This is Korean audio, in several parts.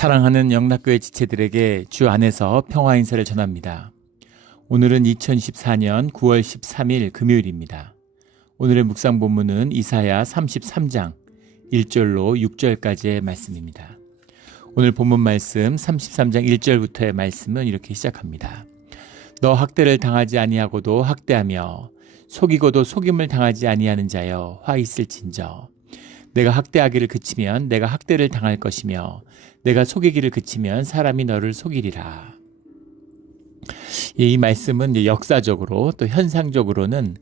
사랑하는 영락교회 지체들에게 주 안에서 평화 인사를 전합니다. 오늘은 2014년 9월 13일 금요일입니다. 오늘의 묵상 본문은 이사야 33장 1절로 6절까지의 말씀입니다. 오늘 본문 말씀 33장 1절부터의 말씀은 이렇게 시작합니다. 너 학대를 당하지 아니하고도 학대하며 속이고도 속임을 당하지 아니하는 자여 화 있을진저. 내가 학대하기를 그치면 내가 학대를 당할 것이며 내가 속이기를 그치면 사람이 너를 속이리라. 이 말씀은 이제 역사적으로 또 현상적으로는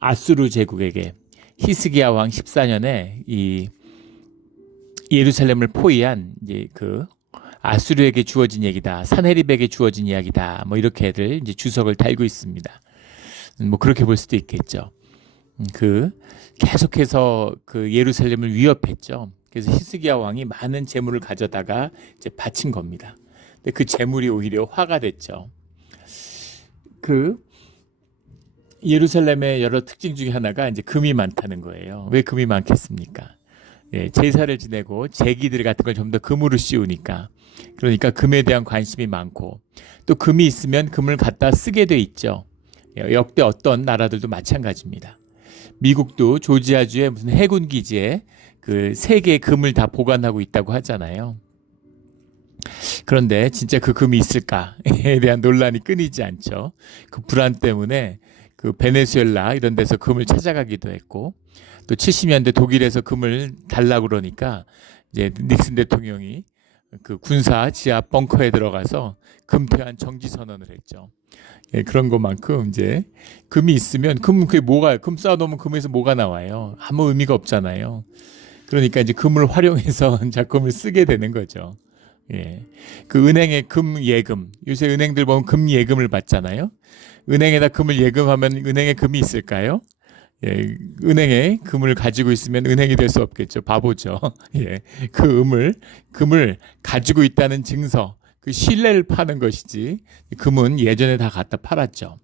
아수르 제국에게 히스기야 왕 14년에 이 예루살렘을 포위한 이제 아수르에게 주어진 얘기다, 산헤립에게 주어진 이야기다, 뭐 이렇게들 이제 주석을 달고 있습니다. 뭐 그렇게 볼 수도 있겠죠. 계속해서 예루살렘을 위협했죠. 그래서 히스기야 왕이 많은 재물을 가져다가 이제 바친 겁니다. 근데 그 재물이 오히려 화가 됐죠. 예루살렘의 여러 특징 중에 하나가 이제 금이 많다는 거예요. 왜 금이 많겠습니까? 제사를 지내고 제기들 같은 걸 좀 더 금으로 씌우니까. 그러니까 금에 대한 관심이 많고, 또 금이 있으면 금을 갖다 쓰게 돼 있죠. 역대 어떤 나라들도 마찬가지입니다. 미국도 조지아주의 무슨 해군 기지에 3개의 금을 다 보관하고 있다고 하잖아요. 그런데 진짜 그 금이 있을까에 대한 논란이 끊이지 않죠. 그 불안 때문에 베네수엘라 이런 데서 금을 찾아가기도 했고, 또 70년대 독일에서 금을 달라고 그러니까 이제 닉슨 대통령이 군사 지하 벙커에 들어가서 금퇴한 정지 선언을 했죠. 그런 것만큼 이제 금이 있으면 금 쌓아놓으면 금에서 뭐가 나와요? 아무 의미가 없잖아요. 그러니까 이제 금을 활용해서 금을 쓰게 되는 거죠. 은행의 금 예금, 요새 은행들 보면 금 예금을 받잖아요. 은행에다 금을 예금하면 은행에 금이 있을까요? 은행에 금을 가지고 있으면 은행이 될 수 없겠죠. 바보죠. 금을 가지고 있다는 증서, 신뢰를 파는 것이지, 금은 예전에 다 갖다 팔았죠.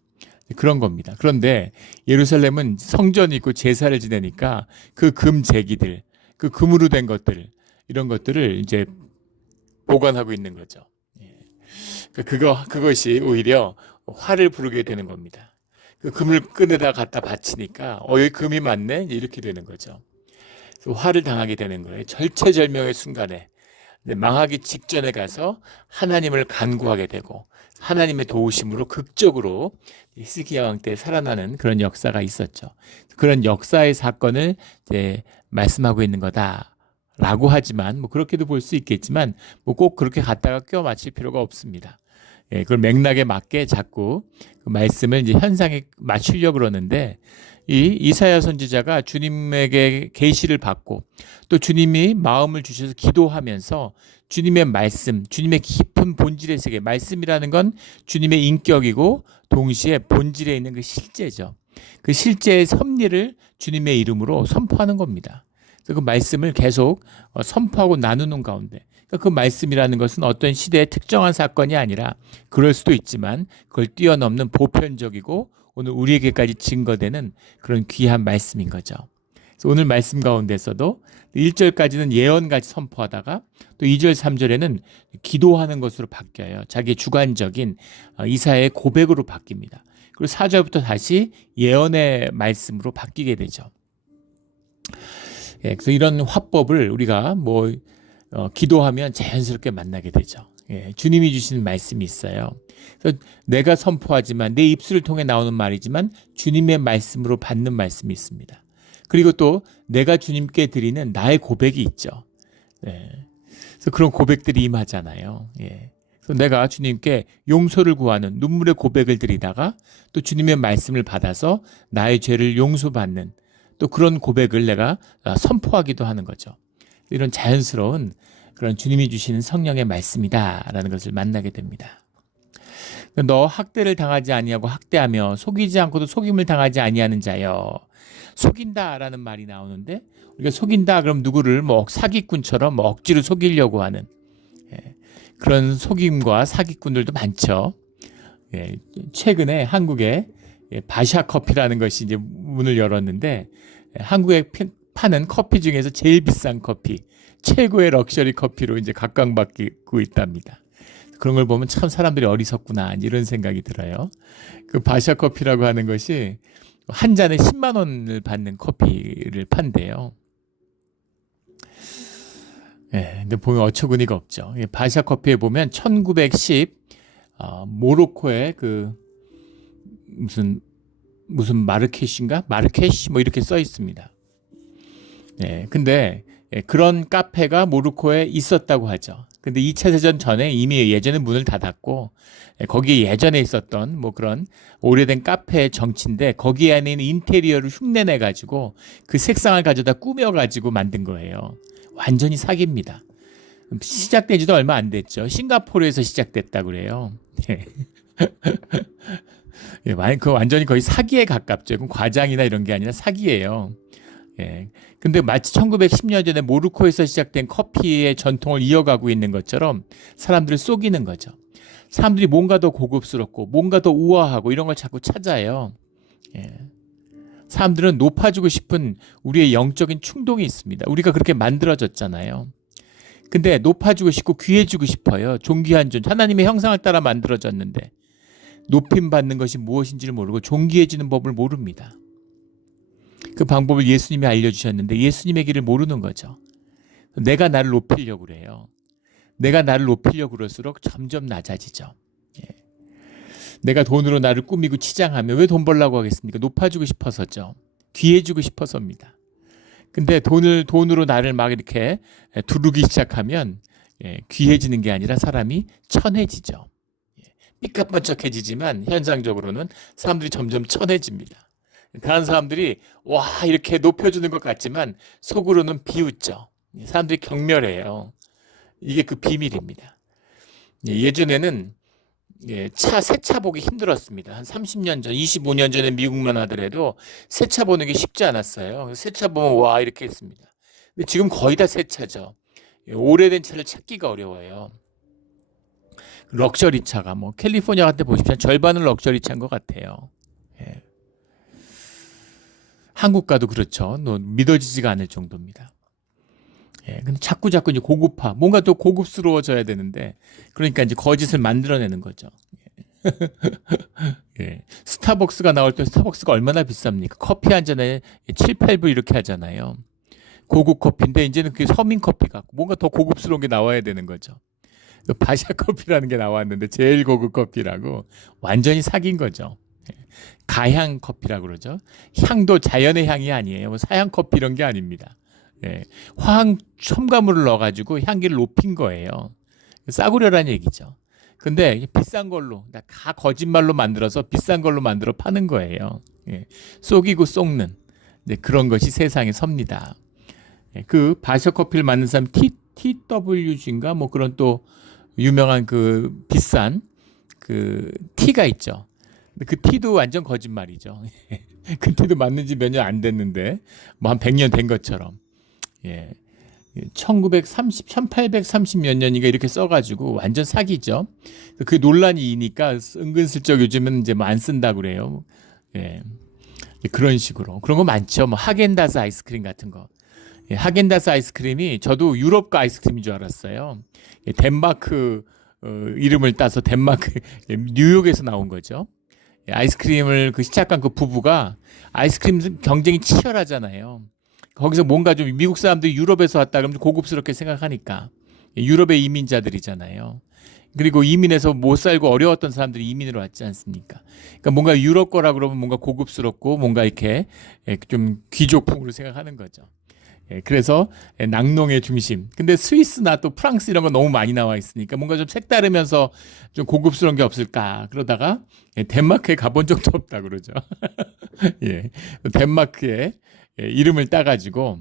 그런 겁니다. 그런데 예루살렘은 성전이 있고 제사를 지내니까 금 제기들, 금으로 된 것들, 이런 것들을 이제 보관하고 있는 거죠. 그것이 오히려 화를 부르게 되는 겁니다. 금을 끈에다 갖다 바치니까 여기 금이 많네, 이렇게 되는 거죠. 화를 당하게 되는 거예요. 절체절명의 순간에 망하기 직전에 가서 하나님을 간구하게 되고, 하나님의 도우심으로 극적으로 히스기야 왕 때 살아나는 그런 역사가 있었죠. 그런 역사의 사건을 이제 말씀하고 있는 거다라고 하지만, 뭐 그렇게도 볼 수 있겠지만, 뭐 꼭 그렇게 갖다가 껴 맞힐 필요가 없습니다. 그걸 맥락에 맞게 자꾸 그 말씀을 이제 현상에 맞추려고 그러는데, 이 이사야 선지자가 주님에게 계시를 받고 또 주님이 마음을 주셔서 기도하면서 주님의 말씀, 주님의 깊은 본질의 세계, 말씀이라는 건 주님의 인격이고 동시에 본질에 있는 그 실제죠. 그 실제의 섭리를 주님의 이름으로 선포하는 겁니다. 그래서 그 말씀을 계속 선포하고 나누는 가운데, 그 말씀이라는 것은 어떤 시대의 특정한 사건이 아니라, 그럴 수도 있지만 그걸 뛰어넘는 보편적이고 오늘 우리에게까지 증거되는 그런 귀한 말씀인 거죠. 그래서 오늘 말씀 가운데서도 1절까지는 예언같이 선포하다가 또 2절, 3절에는 기도하는 것으로 바뀌어요. 자기의 주관적인 이사야의 고백으로 바뀝니다. 그리고 4절부터 다시 예언의 말씀으로 바뀌게 되죠. 그래서 이런 화법을 우리가 기도하면 자연스럽게 만나게 되죠. 주님이 주시는 말씀이 있어요. 그래서 내가 선포하지만, 내 입술을 통해 나오는 말이지만 주님의 말씀으로 받는 말씀이 있습니다. 그리고 또 내가 주님께 드리는 나의 고백이 있죠. 그래서 그런 고백들이 임하잖아요. 그래서 내가 주님께 용서를 구하는 눈물의 고백을 드리다가 또 주님의 말씀을 받아서 나의 죄를 용서받는 또 그런 고백을 내가 선포하기도 하는 거죠. 이런 자연스러운 그런 주님이 주시는 성령의 말씀이다라는 것을 만나게 됩니다. 너 학대를 당하지 아니하고 학대하며 속이지 않고도 속임을 당하지 아니하는 자여. 속인다라는 말이 나오는데, 우리가 속인다 그럼 누구를 사기꾼처럼 억지로 속이려고 하는 그런 속임과 사기꾼들도 많죠. 최근에 한국에 바샤 커피라는 것이 이제 문을 열었는데, 한국에 파는 커피 중에서 제일 비싼 커피, 최고의 럭셔리 커피로 이제 각광받고 있답니다. 그런 걸 보면 참 사람들이 어리석구나 이런 생각이 들어요. 그 바샤 커피라고 하는 것이 한 잔에 10만 원을 받는 커피를 판대요. 예, 근데 보면 어처구니가 없죠. 바샤 커피에 보면 1910 모로코의 그 무슨 마르케시인가? 마르케시 뭐 이렇게 써 있습니다. 예, 근데 그런 카페가 모로코에 있었다고 하죠. 근데 2차 대전 전에 이미 예전에 문을 닫았고 거기에 예전에 있었던 뭐 그런 오래된 카페의 정치인데 거기 안에 있는 인테리어를 흉내내 가지고 그 색상을 가져다 꾸며 가지고 만든 거예요. 완전히 사기입니다. 시작된 지도 얼마 안 됐죠. 싱가포르에서 시작됐다고 그래요. 예, 그 완전히 거의 사기에 가깝죠. 그럼 과장이나 이런 게 아니라 사기예요. 예. 근데 마치 1910년 전에 모로코에서 시작된 커피의 전통을 이어가고 있는 것처럼 사람들을 속이는 거죠. 사람들이 뭔가 더 고급스럽고 뭔가 더 우아하고 이런 걸 자꾸 찾아요. 예. 사람들은 높아지고 싶은 우리의 영적인 충동이 있습니다. 우리가 그렇게 만들어졌잖아요. 근데 높아지고 싶고 귀해지고 싶어요. 존귀한 존, 하나님의 형상을 따라 만들어졌는데 높임 받는 것이 무엇인지를 모르고 존귀해지는 법을 모릅니다. 그 방법을 예수님이 알려주셨는데 예수님의 길을 모르는 거죠. 내가 나를 높이려고 그래요. 내가 나를 높이려고 그럴수록 점점 낮아지죠. 예. 내가 돈으로 나를 꾸미고 치장하면 왜 돈 벌려고 하겠습니까? 높아지고 싶어서죠. 귀해지고 싶어서입니다. 근데 돈으로 나를 막 이렇게 두르기 시작하면 귀해지는 게 아니라 사람이 천해지죠. 삐까뻔쩍해지지만 현상적으로는 사람들이 점점 천해집니다. 다른 사람들이 와 이렇게 높여주는 것 같지만 속으로는 비웃죠. 사람들이 경멸해요. 이게 그 비밀입니다. 예전에는 새 차 보기 힘들었습니다. 한 30년 전, 25년 전에 미국만 하더라도 새 차 보는 게 쉽지 않았어요. 새 차 보면 와 이렇게 했습니다. 근데 지금 거의 다 새 차죠. 오래된 차를 찾기가 어려워요. 럭셔리 차가 뭐 캘리포니아 같은 데 보십시오. 절반은 럭셔리 차인 것 같아요. 예. 한국 가도 그렇죠. 믿어지지가 않을 정도입니다. 예, 근데 자꾸 이제 고급화, 뭔가 또 고급스러워져야 되는데, 그러니까 이제 거짓을 만들어내는 거죠. 예. 스타벅스가 나올 때 스타벅스가 얼마나 비쌉니까? 커피 한 잔에 7, 8불 이렇게 하잖아요. 고급 커피인데 이제는 그게 서민 커피 같고 뭔가 더 고급스러운 게 나와야 되는 거죠. 바샤 커피라는 게 나왔는데 제일 고급 커피라고 완전히 사기인 거죠. 가향 커피라고 그러죠. 향도 자연의 향이 아니에요. 뭐 사양 커피 이런 게 아닙니다. 화학 첨가물을 넣어가지고 향기를 높인 거예요. 싸구려란 얘기죠. 근데 비싼 걸로, 다 거짓말로 만들어서 비싼 걸로 만들어 파는 거예요. 속이고 속는 그런 것이 세상에 섭니다. 그 바샤 커피를 만든 사람 TWG인가 뭐 그런 또 유명한 그 비싼 그 티가 있죠. 그 티도 완전 거짓말이죠. 그 티도 맞는 지 몇 년 안 됐는데 뭐 한 100년 된 것처럼. 1830 몇 년인가 이렇게 써가지고 완전 사기죠. 그 논란이 이니까 은근슬쩍 요즘은 이제 뭐 안 쓴다고 그래요. 그런 식으로. 그런 거 많죠. 뭐 하겐다즈 아이스크림 같은 거. 하겐다즈 아이스크림이 저도 유럽 아이스크림인 줄 알았어요. 덴마크 이름을 따서 덴마크 뉴욕에서 나온 거죠. 아이스크림을 시작한 그 부부가 아이스크림 경쟁이 치열하잖아요. 거기서 뭔가 좀 미국 사람들이 유럽에서 왔다 그러면 고급스럽게 생각하니까 유럽의 이민자들이잖아요. 그리고 이민해서 못 살고 어려웠던 사람들이 이민으로 왔지 않습니까? 그러니까 뭔가 유럽 거라 그러면 뭔가 고급스럽고 뭔가 이렇게 좀 귀족풍으로 생각하는 거죠. 그래서 낙농의 중심. 근데 스위스나 또 프랑스 이런 거 너무 많이 나와 있으니까 뭔가 좀 색다르면서 좀 고급스러운 게 없을까 그러다가 덴마크에 가본 적도 없다 그러죠. 덴마크에 이름을 따가지고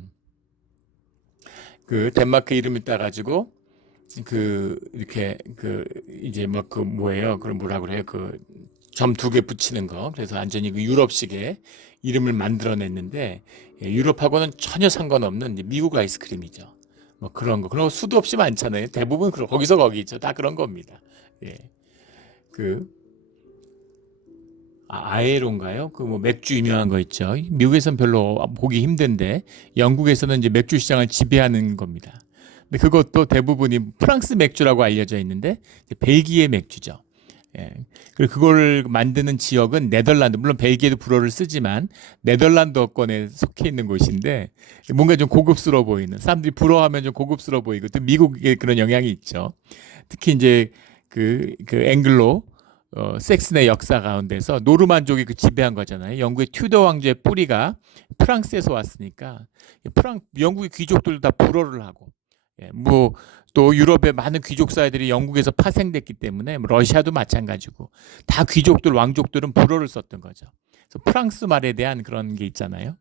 그 덴마크 이름을 따가지고 이렇게 이제 뭐 뭐예요? 그럼 뭐라 그래요? 점 2개 붙이는 거. 그래서 완전히 유럽식의 이름을 만들어냈는데 유럽하고는 전혀 상관없는 미국 아이스크림이죠. 뭐 그런 거 수도 없이 많잖아요. 대부분 거기서 거기죠. 다 그런 겁니다. 아에로인가요? 뭐 맥주 유명한 거 있죠. 미국에서는 별로 보기 힘든데 영국에서는 이제 맥주 시장을 지배하는 겁니다. 근데 그것도 대부분이 프랑스 맥주라고 알려져 있는데 벨기에 맥주죠. 예. 그리고 그걸 만드는 지역은 네덜란드, 물론 벨기에도 불어를 쓰지만 네덜란드어권에 속해 있는 곳인데 뭔가 좀 고급스러워 보이는, 사람들이 불어하면 좀 고급스러워 보이고 또 미국에 그런 영향이 있죠. 특히 이제 그 앵글로 섹슨의 역사 가운데서 노르만족이 그 지배한 거잖아요. 영국의 튜더 왕조의 뿌리가 프랑스에서 왔으니까 영국의 귀족들도 다 불어를 하고, 예, 뭐 또 유럽의 많은 귀족 사회들이 영국에서 파생됐기 때문에 뭐 러시아도 마찬가지고 다 귀족들 왕족들은 불어를 썼던 거죠. 그래서 프랑스 말에 대한 그런 게 있잖아요.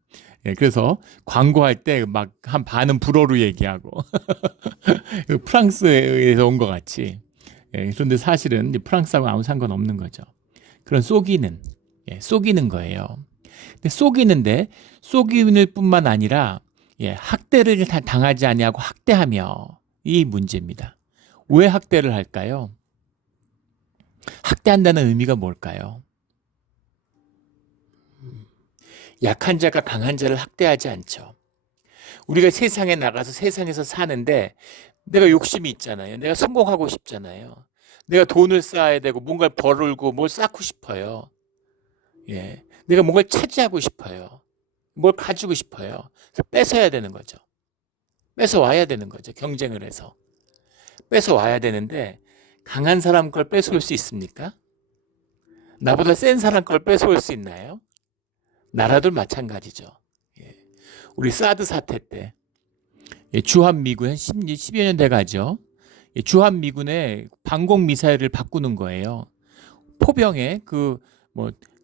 예, 그래서 광고할 때 막 한 반은 불어로 얘기하고 프랑스에서 온 것 같이. 예, 그런데 사실은 프랑스하고 아무 상관없는 거죠. 그런 속이는, 예, 속이는 거예요. 근데 속이는 뿐만 아니라, 예, 학대를 당하지 아니하고 학대하며, 이 문제입니다. 왜 학대를 할까요? 학대한다는 의미가 뭘까요? 약한 자가 강한 자를 학대하지 않죠. 우리가 세상에 나가서 세상에서 사는데 내가 욕심이 있잖아요. 내가 성공하고 싶잖아요. 내가 돈을 쌓아야 되고 뭔가를 벌고 뭘 쌓고 싶어요. 예, 내가 뭔가를 차지하고 싶어요. 뭘 가지고 싶어요. 그래서 뺏어야 되는 거죠. 뺏어와야 되는 거죠. 경쟁을 해서. 뺏어와야 되는데 강한 사람 걸 뺏어올 수 있습니까? 나보다 센 사람 걸 뺏어올 수 있나요? 나라도 마찬가지죠. 예. 우리 사드 사태 때 주한미군 한 10여 년 돼가죠. 주한미군의 방공 미사일을 바꾸는 거예요. 포병에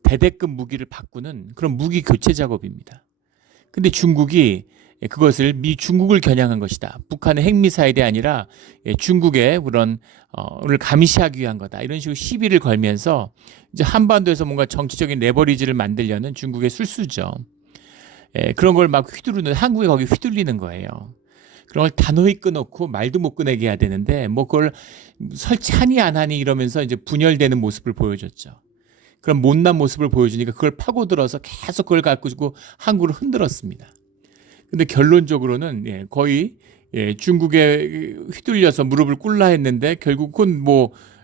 대대급 무기를 바꾸는 그런 무기 교체 작업입니다. 근데 중국이 그것을 중국을 겨냥한 것이다. 북한의 핵미사일이 아니라 중국의 를 감시하기 위한 거다. 이런 식으로 시비를 걸면서 이제 한반도에서 뭔가 정치적인 레버리지를 만들려는 중국의 술수죠. 그런 걸 막 한국에 거기 휘둘리는 거예요. 그런 걸 단호히 끊어놓고 말도 못 꺼내게 해야 되는데 그걸 설치하니 안 하니 이러면서 이제 분열되는 모습을 보여줬죠. 그런 못난 모습을 보여주니까 그걸 파고들어서 계속 그걸 갖고 한국을 흔들었습니다. 근데 결론적으로는 거의 중국에 휘둘려서 무릎을 꿇라 했는데 결국은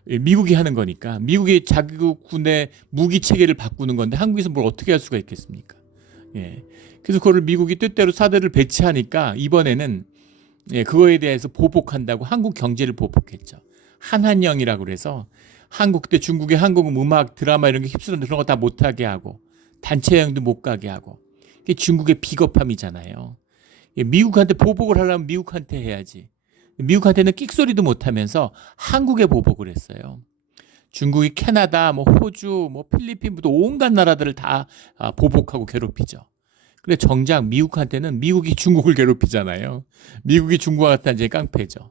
미국이 하는 거니까 미국이 자국 군의 무기 체계를 바꾸는 건데 한국에서 뭘 어떻게 할 수가 있겠습니까? 그래서 그걸 미국이 뜻대로 사드를 배치하니까 이번에는 그거에 대해서 보복한다고 한국 경제를 보복했죠. 한한령이라고 그래서 그때 중국의 한국 음악, 드라마 이런 게 휩쓸었는데 그런 거 다 못하게 하고 단체 여행도 못 가게 하고 이게 중국의 비겁함이잖아요. 미국한테 보복을 하려면 미국한테 해야지. 미국한테는 끽소리도 못하면서 한국에 보복을 했어요. 중국이 캐나다, 호주, 필리핀, 온갖 나라들을 다 보복하고 괴롭히죠. 근데 정작 미국한테는 미국이 중국을 괴롭히잖아요. 미국이 중국한테 이제 깡패죠.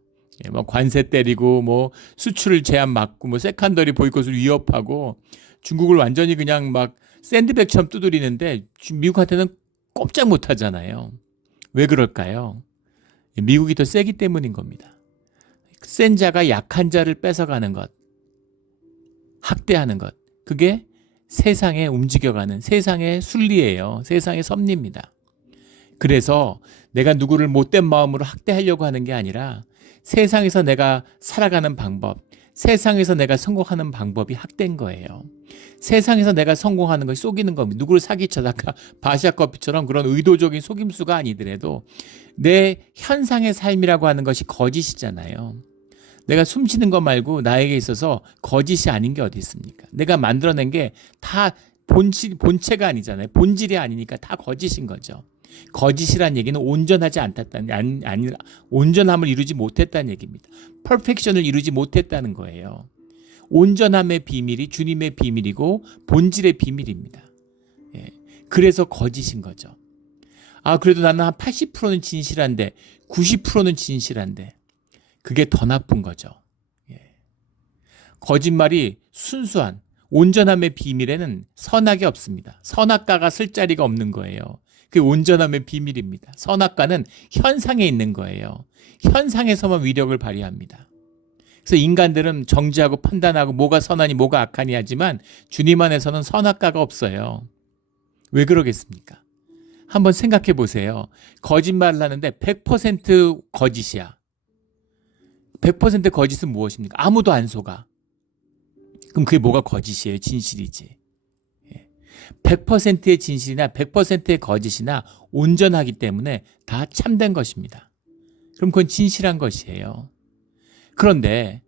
관세 때리고 수출을 제한 막고 세컨더리 보이콧을 위협하고 중국을 완전히 그냥 막 샌드백처럼 두드리는데 미국한테는 꼼짝 못 하잖아요. 왜 그럴까요? 미국이 더 세기 때문인 겁니다. 센 자가 약한 자를 뺏어가는 것, 학대하는 것, 그게 세상에 움직여가는 세상의 순리예요. 세상의 섭리입니다. 그래서 내가 누구를 못된 마음으로 학대하려고 하는 게 아니라 세상에서 내가 살아가는 방법, 세상에서 내가 성공하는 방법이 학대인 거예요. 세상에서 내가 성공하는 것이 속이는 겁니다. 누구를 사기쳐서 아까 바시아 커피처럼 그런 의도적인 속임수가 아니더라도 내 현상의 삶이라고 하는 것이 거짓이잖아요. 내가 숨쉬는 것 말고 나에게 있어서 거짓이 아닌 게 어디 있습니까? 내가 만들어낸 게 다 본체가 아니잖아요. 본질이 아니니까 다 거짓인 거죠. 거짓이란 얘기는 온전하지 않았다는 아니라 온전함을 이루지 못했다는 얘기입니다. 퍼펙션을 이루지 못했다는 거예요. 온전함의 비밀이 주님의 비밀이고 본질의 비밀입니다. 그래서 거짓인 거죠. 그래도 나는 한 80%는 진실한데 90%는 진실한데 그게 더 나쁜 거죠. 거짓말이 순수한 온전함의 비밀에는 선악이 없습니다. 선악과가 쓸 자리가 없는 거예요. 그게 온전함의 비밀입니다. 선악과는 현상에 있는 거예요. 현상에서만 위력을 발휘합니다. 그래서 인간들은 정지하고 판단하고 뭐가 선하니 뭐가 악하니 하지만 주님 안에서는 선악과가 없어요. 왜 그러겠습니까? 한번 생각해 보세요. 거짓말을 하는데 100% 거짓이야. 100% 거짓은 무엇입니까? 아무도 안 속아. 그럼 그게 뭐가 거짓이에요? 진실이지. 100%의 진실이나 100%의 거짓이나 온전하기 때문에 다 참된 것입니다. 그럼 그건 진실한 것이에요. 그런데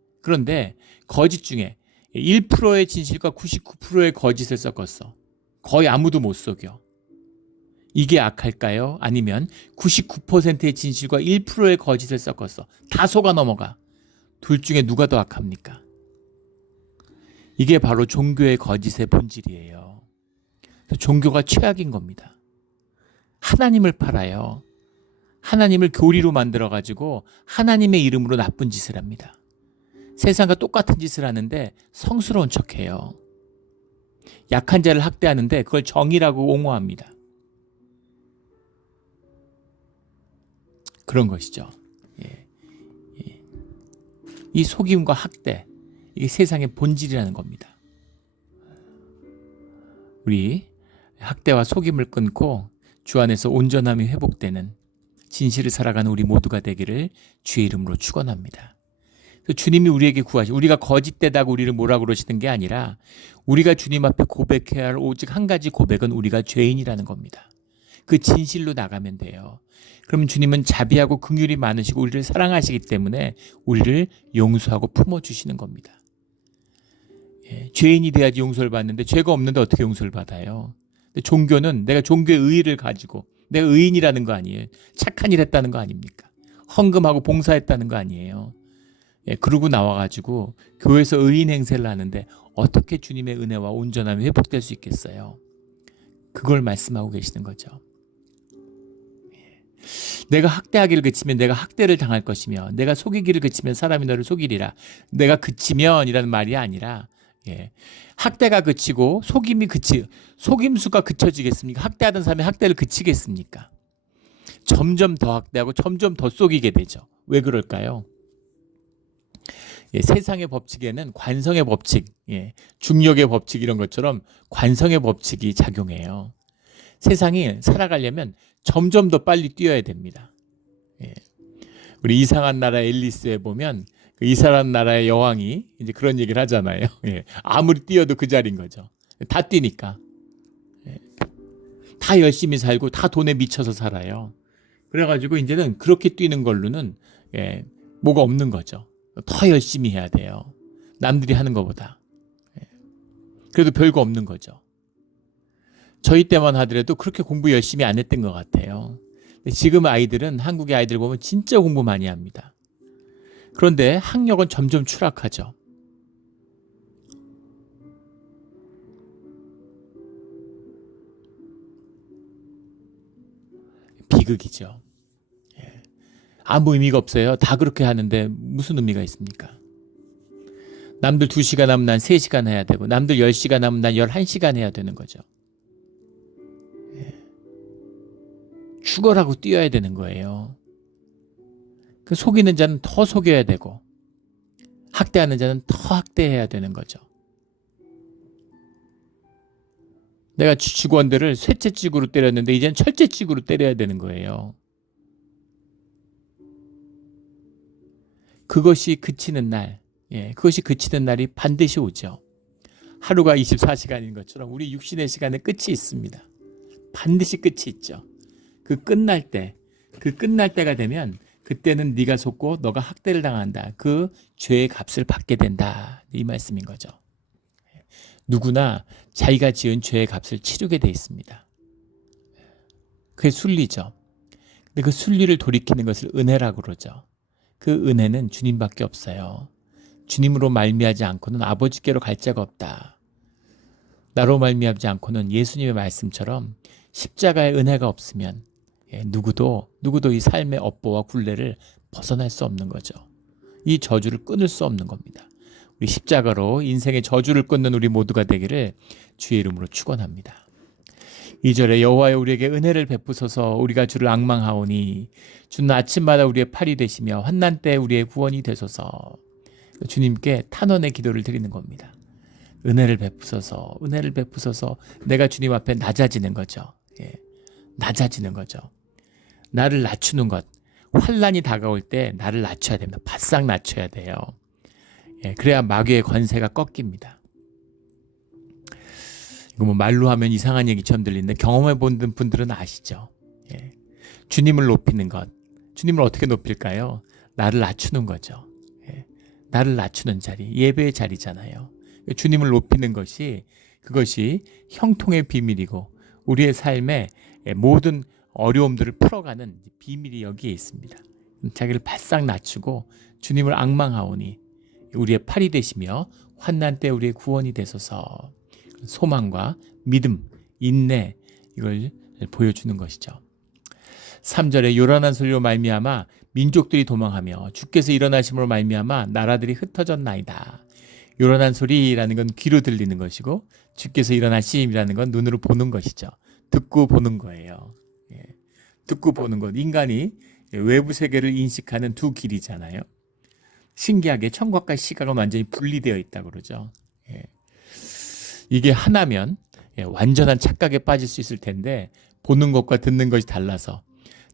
거짓 중에 1%의 진실과 99%의 거짓을 섞었어. 거의 아무도 못 속여. 이게 악할까요? 아니면 99%의 진실과 1%의 거짓을 섞었어. 다 속아 넘어가. 둘 중에 누가 더 악합니까? 이게 바로 종교의 거짓의 본질이에요. 종교가 최악인 겁니다. 하나님을 팔아요. 하나님을 교리로 만들어가지고 하나님의 이름으로 나쁜 짓을 합니다. 세상과 똑같은 짓을 하는데 성스러운 척해요. 약한 자를 학대하는데 그걸 정의라고 옹호합니다. 그런 것이죠. 이 속임과 학대, 이게 세상의 본질이라는 겁니다. 우리 학대와 속임을 끊고 주 안에서 온전함이 회복되는 진실을 살아가는 우리 모두가 되기를 주의 이름으로 축원합니다. 주님이 우리에게 우리가 거짓되다고 우리를 뭐라 그러시는 게 아니라 우리가 주님 앞에 고백해야 할 오직 한 가지 고백은 우리가 죄인이라는 겁니다. 그 진실로 나가면 돼요. 그러면 주님은 자비하고 긍휼이 많으시고 우리를 사랑하시기 때문에 우리를 용서하고 품어주시는 겁니다. 죄인이 돼야지 용서를 받는데 죄가 없는데 어떻게 용서를 받아요? 근데 종교는 내가 종교의 의의를 가지고 내가 의인이라는 거 아니에요. 착한 일 했다는 거 아닙니까? 헌금하고 봉사했다는 거 아니에요. 그러고 나와가지고 교회에서 의인 행세를 하는데 어떻게 주님의 은혜와 온전함이 회복될 수 있겠어요? 그걸 말씀하고 계시는 거죠. 내가 학대하기를 그치면 내가 학대를 당할 것이며 내가 속이기를 그치면 사람이 너를 속이리라. 내가 그치면 이라는 말이 아니라 학대가 그치고 속임수가 그쳐지겠습니까? 학대하던 사람이 학대를 그치겠습니까? 점점 더 학대하고 점점 더 속이게 되죠. 왜 그럴까요? 세상의 법칙에는 관성의 법칙, 중력의 법칙 이런 것처럼 관성의 법칙이 작용해요. 세상이 살아가려면 점점 더 빨리 뛰어야 됩니다. 우리 이상한 나라 앨리스에 보면 그 이상한 나라의 여왕이 이제 그런 얘기를 하잖아요. 아무리 뛰어도 그 자리인 거죠. 다 뛰니까. 다 열심히 살고 다 돈에 미쳐서 살아요. 그래가지고 이제는 그렇게 뛰는 걸로는 뭐가 없는 거죠. 더 열심히 해야 돼요. 남들이 하는 것보다. 그래도 별거 없는 거죠. 저희 때만 하더라도 그렇게 공부 열심히 안 했던 것 같아요. 지금 아이들은 한국의 아이들 보면 진짜 공부 많이 합니다. 그런데 학력은 점점 추락하죠. 비극이죠. 아무 의미가 없어요. 다 그렇게 하는데 무슨 의미가 있습니까? 남들 2시간 하면 난 3시간 해야 되고 남들 10시간 하면 난 11시간 해야 되는 거죠. 죽어라고 뛰어야 되는 거예요. 그 속이는 자는 더 속여야 되고 학대하는 자는 더 학대해야 되는 거죠. 내가 직원들을 쇠채찍으로 때렸는데 이제는 철제찍으로 때려야 되는 거예요. 그것이 그치는 날, 그것이 그치는 날이 반드시 오죠. 하루가 24시간인 것처럼 우리 육신의 시간에 끝이 있습니다. 반드시 끝이 있죠. 그 끝날 때가 되면 그때는 네가 속고 너가 학대를 당한다. 그 죄의 값을 받게 된다. 이 말씀인 거죠. 누구나 자기가 지은 죄의 값을 치르게 돼 있습니다. 그게 순리죠. 근데 그 순리를 돌이키는 것을 은혜라고 그러죠. 그 은혜는 주님밖에 없어요. 주님으로 말미하지 않고는 아버지께로 갈 자가 없다. 나로 말미암지 않고는 예수님의 말씀처럼 십자가의 은혜가 없으면 누구도 이 삶의 업보와 굴레를 벗어날 수 없는 거죠. 이 저주를 끊을 수 없는 겁니다. 우리 십자가로 인생의 저주를 끊는 우리 모두가 되기를 주의 이름으로 축원합니다. 2절에 여호와여 우리에게 은혜를 베푸소서 우리가 주를 앙망하오니 주는 아침마다 우리의 팔이 되시며 환난 때 우리의 구원이 되소서. 주님께 탄원의 기도를 드리는 겁니다. 은혜를 베푸소서 내가 주님 앞에 낮아지는 거죠. 낮아지는 거죠. 나를 낮추는 것, 환란이 다가올 때 나를 낮춰야 됩니다. 바싹 낮춰야 돼요. 그래야 마귀의 권세가 꺾입니다. 이거 뭐 말로 하면 이상한 얘기처럼 들리는데 경험해 본 분들은 아시죠? 주님을 높이는 것. 주님을 어떻게 높일까요? 나를 낮추는 거죠. 나를 낮추는 자리, 예배의 자리잖아요. 주님을 높이는 그것이 형통의 비밀이고 우리의 삶의 모든 어려움들을 풀어가는 비밀이 여기에 있습니다. 자기를 바싹 낮추고 주님을 앙망하오니 우리의 팔이 되시며 환난 때 우리의 구원이 되소서. 소망과 믿음, 인내 이걸 보여주는 것이죠. 3절에 요란한 소리로 말미암아 민족들이 도망하며 주께서 일어나심으로 말미암아 나라들이 흩어졌나이다. 요란한 소리라는 건 귀로 들리는 것이고 주께서 일어나심이라는 건 눈으로 보는 것이죠. 듣고 보는 거예요. 듣고 보는 것. 인간이 외부 세계를 인식하는 두 길이잖아요. 신기하게 청각과 시각은 완전히 분리되어 있다고 그러죠. 이게 하나면 완전한 착각에 빠질 수 있을 텐데 보는 것과 듣는 것이 달라서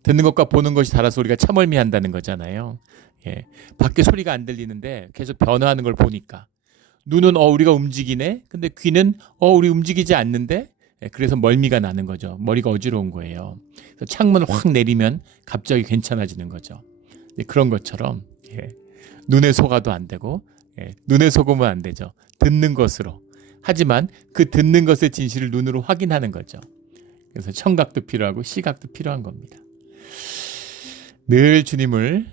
듣는 것과 보는 것이 달라서 우리가 참을미한다는 거잖아요. 밖에 소리가 안 들리는데 계속 변화하는 걸 보니까 눈은 우리가 움직이네. 근데 귀는 우리 움직이지 않는데 그래서 멀미가 나는 거죠. 머리가 어지러운 거예요. 그래서 창문을 확 내리면 갑자기 괜찮아지는 거죠. 그런 것처럼 눈에 속아도 안 되고 눈에 속으면 안 되죠. 듣는 것으로. 하지만 그 듣는 것의 진실을 눈으로 확인하는 거죠. 그래서 청각도 필요하고 시각도 필요한 겁니다. 늘 주님을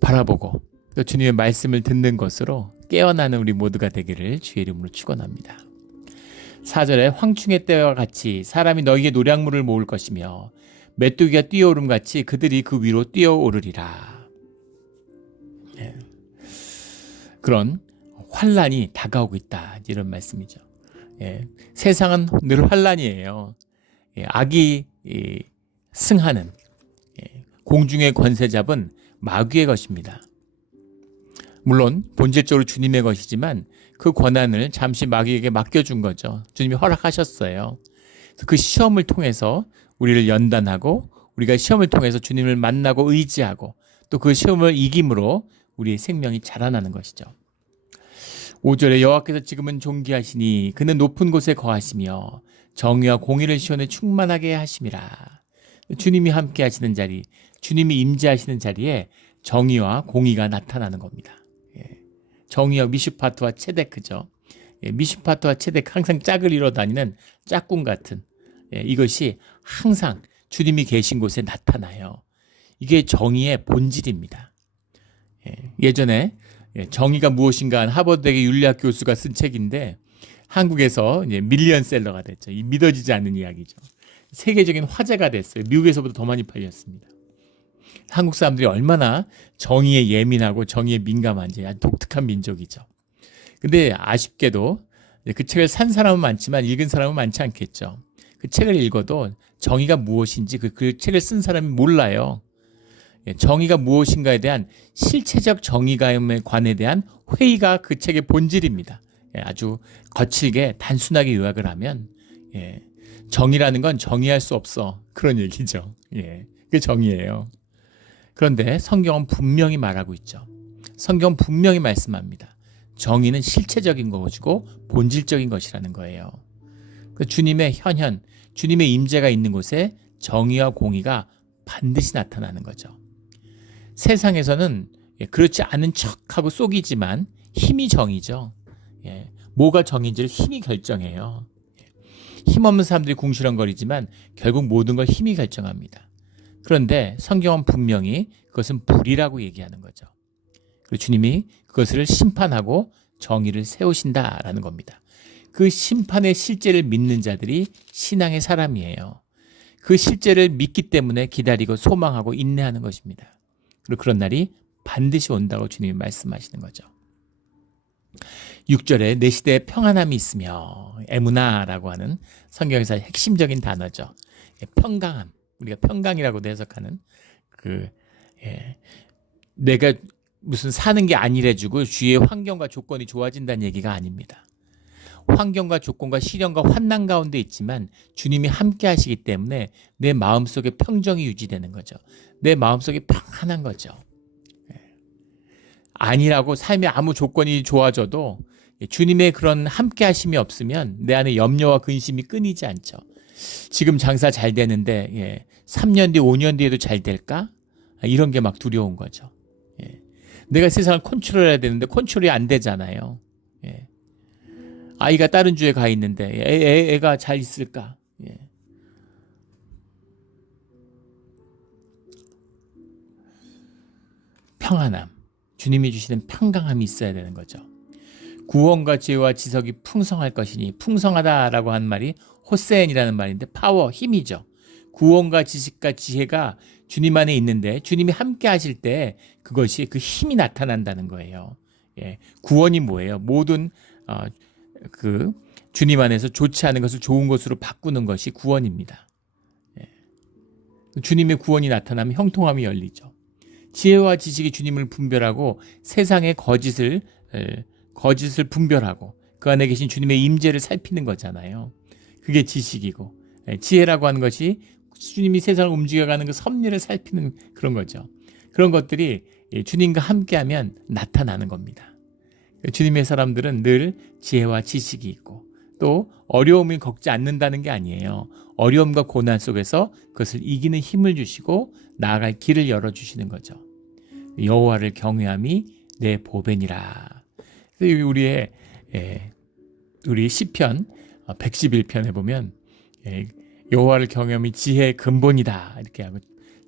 바라보고 또 주님의 말씀을 듣는 것으로 깨어나는 우리 모두가 되기를 주의 이름으로 축원합니다. 4절에 황충의 때와 같이 사람이 너희에게 노량물을 모을 것이며 메뚜기가 뛰어오름 같이 그들이 그 위로 뛰어오르리라. 그런 환란이 다가오고 있다 이런 말씀이죠. 세상은 늘 환란이에요. 악이 승하는 공중의 권세 잡은 마귀의 것입니다. 물론 본질적으로 주님의 것이지만 그 권한을 잠시 마귀에게 맡겨준 거죠. 주님이 허락하셨어요. 그 시험을 통해서 우리를 연단하고 우리가 시험을 통해서 주님을 만나고 의지하고 또 그 시험을 이김으로 우리의 생명이 자라나는 것이죠. 5절에 여호와께서 지금은 존귀하시니 그는 높은 곳에 거하시며 정의와 공의를 시온에 충만하게 하심이라. 주님이 함께 하시는 자리, 주님이 임재하시는 자리에 정의와 공의가 나타나는 겁니다. 정의와 미슈파트와 체데크죠. 미슈파트와 체데크 항상 짝을 이뤄 다니는 짝꿍 같은 이것이 항상 주님이 계신 곳에 나타나요. 이게 정의의 본질입니다. 예전에 정의가 무엇인가 한 하버드대 윤리학 교수가 쓴 책인데 한국에서 밀리언셀러가 됐죠. 믿어지지 않는 이야기죠. 세계적인 화제가 됐어요. 미국에서보다 더 많이 팔렸습니다. 한국 사람들이 얼마나 정의에 예민하고 정의에 민감한지 아주 독특한 민족이죠. 근데 아쉽게도 그 책을 산 사람은 많지만 읽은 사람은 많지 않겠죠. 그 책을 읽어도 정의가 무엇인지 그 책을 쓴 사람이 몰라요. 정의가 무엇인가에 대한 실체적 정의감에 관에 대한 회의가 그 책의 본질입니다. 아주 거칠게 단순하게 요약을 하면 정의라는 건 정의할 수 없어. 그런 얘기죠. 그게 정의예요. 그런데 성경은 분명히 말하고 있죠. 성경은 분명히 말씀합니다. 정의는 실체적인 것이고 본질적인 것이라는 거예요. 주님의 현현, 주님의 임재가 있는 곳에 정의와 공의가 반드시 나타나는 거죠. 세상에서는 그렇지 않은 척하고 속이지만 힘이 정의죠. 뭐가 정의인지를 힘이 결정해요. 힘없는 사람들이 궁시렁거리지만 결국 모든 걸 힘이 결정합니다. 그런데 성경은 분명히 그것은 불이라고 얘기하는 거죠. 그리고 주님이 그것을 심판하고 정의를 세우신다라는 겁니다. 그 심판의 실제를 믿는 자들이 신앙의 사람이에요. 그 실제를 믿기 때문에 기다리고 소망하고 인내하는 것입니다. 그리고 그런 날이 반드시 온다고 주님이 말씀하시는 거죠. 6절에 내 시대에 평안함이 있으며 에무나라고 하는 성경에서 핵심적인 단어죠. 평강함. 우리가 평강이라고도 해석하는 내가 무슨 사는 게 안일해지고 주위의 환경과 조건이 좋아진다는 얘기가 아닙니다. 환경과 조건과 시련과 환난 가운데 있지만 주님이 함께 하시기 때문에 내 마음속에 평정이 유지되는 거죠. 내 마음속에 평안한 거죠. 아니라고 삶의 아무 조건이 좋아져도 주님의 그런 함께 하심이 없으면 내 안에 염려와 근심이 끊이지 않죠. 지금 장사 잘 되는데 3년 뒤 5년 뒤에도 잘 될까? 이런 게 막 두려운 거죠. 내가 세상을 컨트롤해야 되는데 컨트롤이 안 되잖아요. 아이가 다른 주에 가 있는데 애가 잘 있을까? 평안함, 주님이 주시는 평강함이 있어야 되는 거죠. 구원과 지혜와 지석이 풍성할 것이니, 풍성하다라고 하는 말이 호세엔이라는 말인데 파워, 힘이죠. 구원과 지식과 지혜가 주님 안에 있는데 주님이 함께 하실 때 그것이 그 힘이 나타난다는 거예요. 구원이 뭐예요? 모든 그 주님 안에서 좋지 않은 것을 좋은 것으로 바꾸는 것이 구원입니다. 주님의 구원이 나타나면 형통함이 열리죠. 지혜와 지식이 주님을 분별하고 세상의 거짓을 분별하고 그 안에 계신 주님의 임재를 살피는 거잖아요. 그게 지식이고, 지혜라고 하는 것이 주님이 세상을 움직여가는 그 섭리를 살피는 그런 거죠. 그런 것들이 주님과 함께하면 나타나는 겁니다. 주님의 사람들은 늘 지혜와 지식이 있고 또 어려움을 겪지 않는다는 게 아니에요. 어려움과 고난 속에서 그것을 이기는 힘을 주시고 나아갈 길을 열어주시는 거죠. 여호와를 경외함이 내 보배니라. 우리 시편 111편에 보면 여호와를 경외함이 지혜의 근본이다 이렇게 하고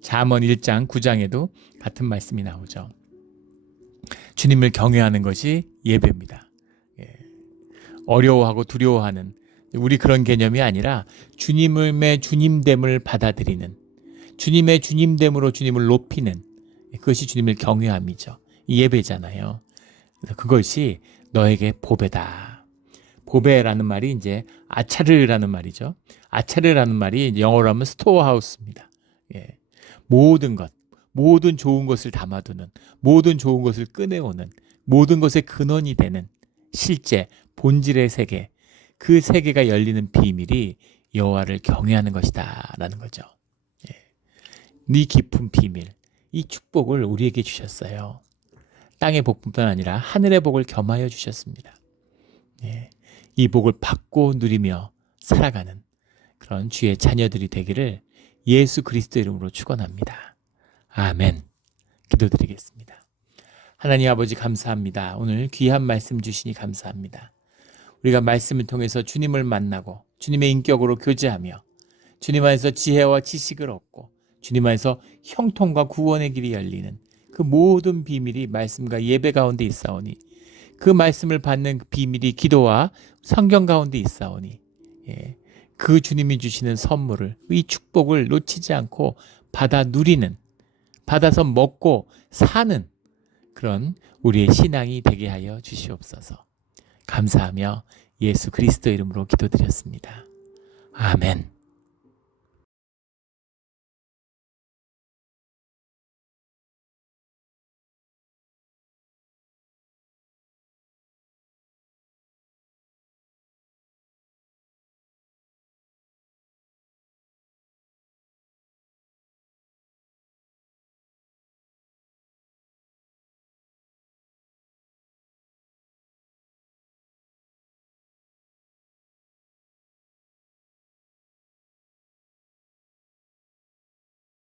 잠언 1장 9장에도 같은 말씀이 나오죠. 주님을 경외하는 것이 예배입니다. 어려워하고 두려워하는 우리 그런 개념이 아니라 주님의 주님됨을 받아들이는, 주님의 주님됨으로 주님을 높이는, 그것이 주님을 경외함이죠. 이 예배잖아요. 그것이 너에게 보배다. 보배라는 말이 이제 아차르라는 말이죠. 아차르라는 말이 영어로 하면 스토어하우스입니다. 모든 것, 모든 좋은 것을 담아두는, 모든 좋은 것을 꺼내오는, 모든 것의 근원이 되는 실제 본질의 세계, 그 세계가 열리는 비밀이 여호와를 경외하는 것이다 라는 거죠. 네 깊은 비밀, 이 축복을 우리에게 주셨어요. 땅의 복뿐만 아니라 하늘의 복을 겸하여 주셨습니다. 이 복을 받고 누리며 살아가는 그런 주의 자녀들이 되기를 예수 그리스도 이름으로 축원합니다. 아멘. 기도드리겠습니다. 하나님 아버지 감사합니다. 오늘 귀한 말씀 주시니 감사합니다. 우리가 말씀을 통해서 주님을 만나고 주님의 인격으로 교제하며 주님 안에서 지혜와 지식을 얻고 주님 안에서 형통과 구원의 길이 열리는 그 모든 비밀이 말씀과 예배 가운데 있사오니 그 말씀을 받는 비밀이 기도와 성경 가운데 있사오니 그 주님이 주시는 선물을, 이 축복을 놓치지 않고 받아 누리는, 받아서 먹고 사는 그런 우리의 신앙이 되게 하여 주시옵소서. 감사하며 예수 그리스도 이름으로 기도드렸습니다. 아멘.